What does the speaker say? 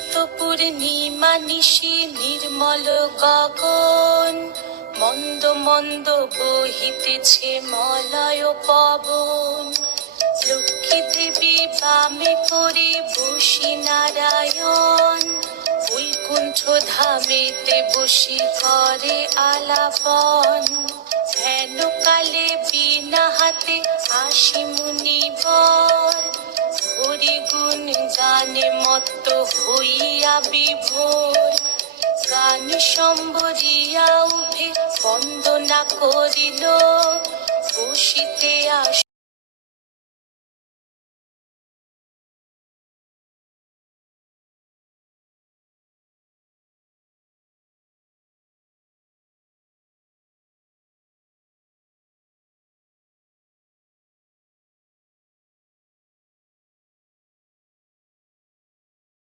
শরৎ পূর্ণিমা নিশি নির্মল গগন, মন্দ মন্দ বহিতেছে মলয় পবন। লক্ষ্মী দেবী বামে করে বসি নারায়ণ, বৈকুণ্ঠ ধামেতে বসি করে আলাপন। হেন কালে বিনা হাতে আসি মুনিবর, হরি গুণ গানে মত্ত হইয়া বিভোর। গান সম্বরিয়া উভে বন্দনা করিল, বসিতে আস